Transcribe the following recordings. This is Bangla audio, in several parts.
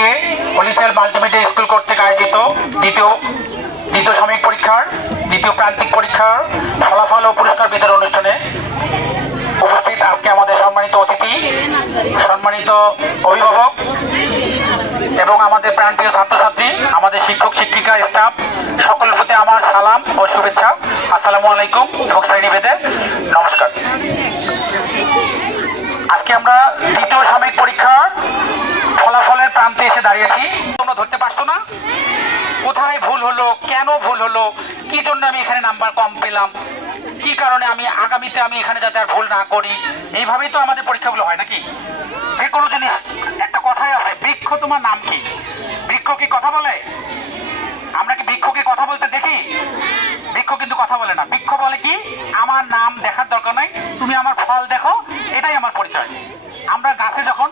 আজকে হলিচেল মাল্টিমিডিয়া স্কুল কর্তৃক আয়োজিত দ্বিতীয় সাময়িক পরীক্ষার দ্বিতীয় প্রান্তিক পরীক্ষার ফলাফল ও পুরস্কার বিতরণ অনুষ্ঠানে উপস্থিত আজকে আমাদের সম্মানিত অতিথি, সম্মানিত অভিভাবক এবং আমাদের প্রান্তীয় ছাত্রছাত্রী, আমাদের শিক্ষক শিক্ষিকা, স্টাফ সকলের প্রতি আমার সালাম ও শুভেচ্ছা। আসসালামু আলাইকুম এবং শ্রেণীভেদে নমস্কার। আজকে আমরা দ্বিতীয় সাময়িক পরীক্ষার ফলাফলের প্রান্তে এসে দাঁড়িয়েছি। তোমরা ধরতে পারছো না কোথায় ভুল হলো, কেন ভুল হলো, কি জন্য আমি এখানে নাম্বার কম পেলাম, কি কারণে আমি আগামীতে এখানে যাতে আর ভুল না করি। এইভাবেই তো আমাদের পরীক্ষাগুলো হয় নাকি? যে কোনো জিনিস একটা কথাই আছে, বৃক্ষ তোমার নাম কি? বৃক্ষ কি কথা বলে? আমরা কি বৃক্ষকে কথা বলতে দেখি? বৃক্ষ কিন্তু কথা বলে না। বৃক্ষ বলে কি, আমার নাম দেখার দরকার নাই, তুমি আমার ফল দেখো, এটাই আমার পরিচয়। আমরা গাছে যখন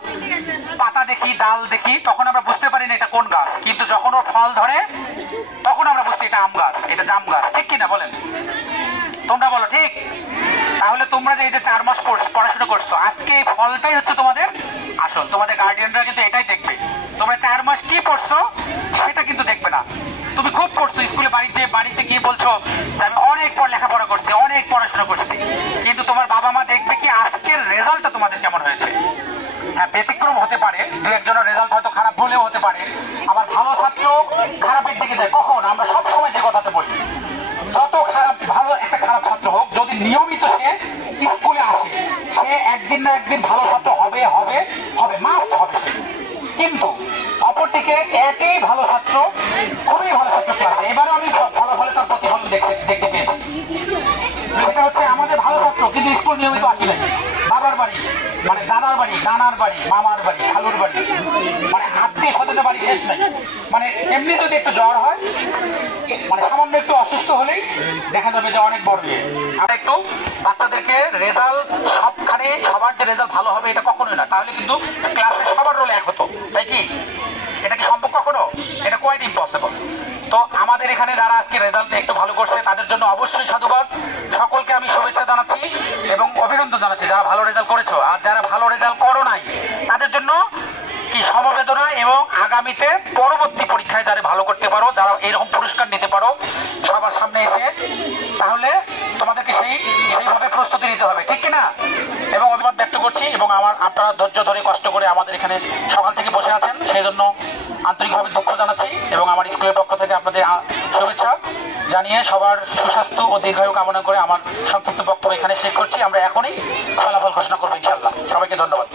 পাতা দেখি, ডাল দেখি, তখন আমরা বুঝতে পারি না এটা কোন গাছ, কিন্তু যখন ওর ফল ধরে তখন আমরা বুঝতে এটা আম গাছ, এটা জাম গাছ। ঠিক কিনা বলেন? তোমরা বলো ঠিক? তাহলে তোমরা যে এই যে 4 মাস পড়াশোনা করছো, আজকে এই ফলটাই হচ্ছে তোমাদের আসল। তোমাদের গার্ডিয়ানরা কিন্তু এটাই দেখবে, তোমরা 4 মাস কি পড়ছো সেটা কিন্তু দেখবে না। তুমি খুব পড়ছো স্কুলে, বাড়িতে গিয়ে বলছো যে আমি অনেক লেখাপড়া করছি, অনেক পড়াশোনা করছি, কিন্তু তোমার বাবা মা দেখবে কি আজকের রেজাল্টটা তোমাদের কেমন হয়েছে। হ্যাঁ, ব্যতিক্রম হতে পারে, দু একজনের রেজাল্ট হয়তো খারাপ হলেও হতে পারে। আবার ভালো ছাত্র খারাপের দিকে যায় কখন? আমরা সবসময় যে কথাটা বলি, যত ভালো একটা খারাপ ছাত্র হোক, যদি নিয়মিত সে স্কুলে আসে, সে একদিন না একদিন ভালো ছাত্র হবে, মাস্ট হবে সে। কিন্তু অপরদিকে একই ভালো ছাত্র, খুবই ভালো ছাত্র ক্লাসে, এবারও আমি ফলাফলে তার প্রতিফলন দেখতে পেয়েছি। সেটা হচ্ছে আমাদের ভালো ছাত্র কিন্তু স্কুল নিয়মিত আসি নাই, বাবার বাড়ি মানে দাদার বাড়ি, নানার বাড়ি, মামার বাড়ি, খালুর বাড়ি, মানে আত্মীয় স্বজনের বাড়ি শেষ নাই। মানে এমনি যদি একটু জ্বর হয়, মানে সামান্য একটু অসুস্থ হলেই দেখা যাবে যে অনেক বড় নিয়ে। আর একটু বাচ্চাদেরকে রেজাল্ট সবখানে সবার যে রেজাল্ট ভালো হবে এটা কখনোই না, তাহলে কিন্তু ক্লাসে সবার রোল এক হতো, তাই কি? এটা কি সম্ভব কখনো? এটা কোয়াইট ইম্পসিবল। তো আমাদের এখানে যারা আজকে রেজাল্ট একটু ভালো করছে তাদের জন্য অবশ্যই সাধুবাদ, সকলকে আমি শুভেচ্ছা জানাচ্ছি এবং অভিনন্দন জানাচ্ছি যারা ভালো রেজাল্ট করেছো। আর যারা ভালো রেজাল্ট করো নাই তাদের জন্য কি সমবেদনা, এবং আগামীতে পরবর্তী পরীক্ষায় যারা ভালো করতে পারো, যারা এইরকম পুরস্কার নিতে পারো সবার সামনে এসে, তাহলে তোমাদেরকে সেইভাবে প্রস্তুতি নিতে হবে, ঠিক কিনা? এবং অভিমত ব্যক্ত করছি, এবং আপনারা ধৈর্য ধরে কষ্ট করে আমাদের এখানে সকাল থেকে বসে আছেন, সেই জন্য আন্তরিকভাবে দুঃখ জানাচ্ছি এবং আমার স্কুলের পক্ষ থেকে আপনাদের শুভেচ্ছা জানিয়ে সবার সুস্বাস্থ্য ও দীর্ঘায়ু কামনা করে আমার সংক্ষিপ্ত বক্তব্য এখানে শেষ করছি। আমরা এখনই ফলাফল ঘোষণা করবো ইনশাআল্লাহ। সবাইকে ধন্যবাদ।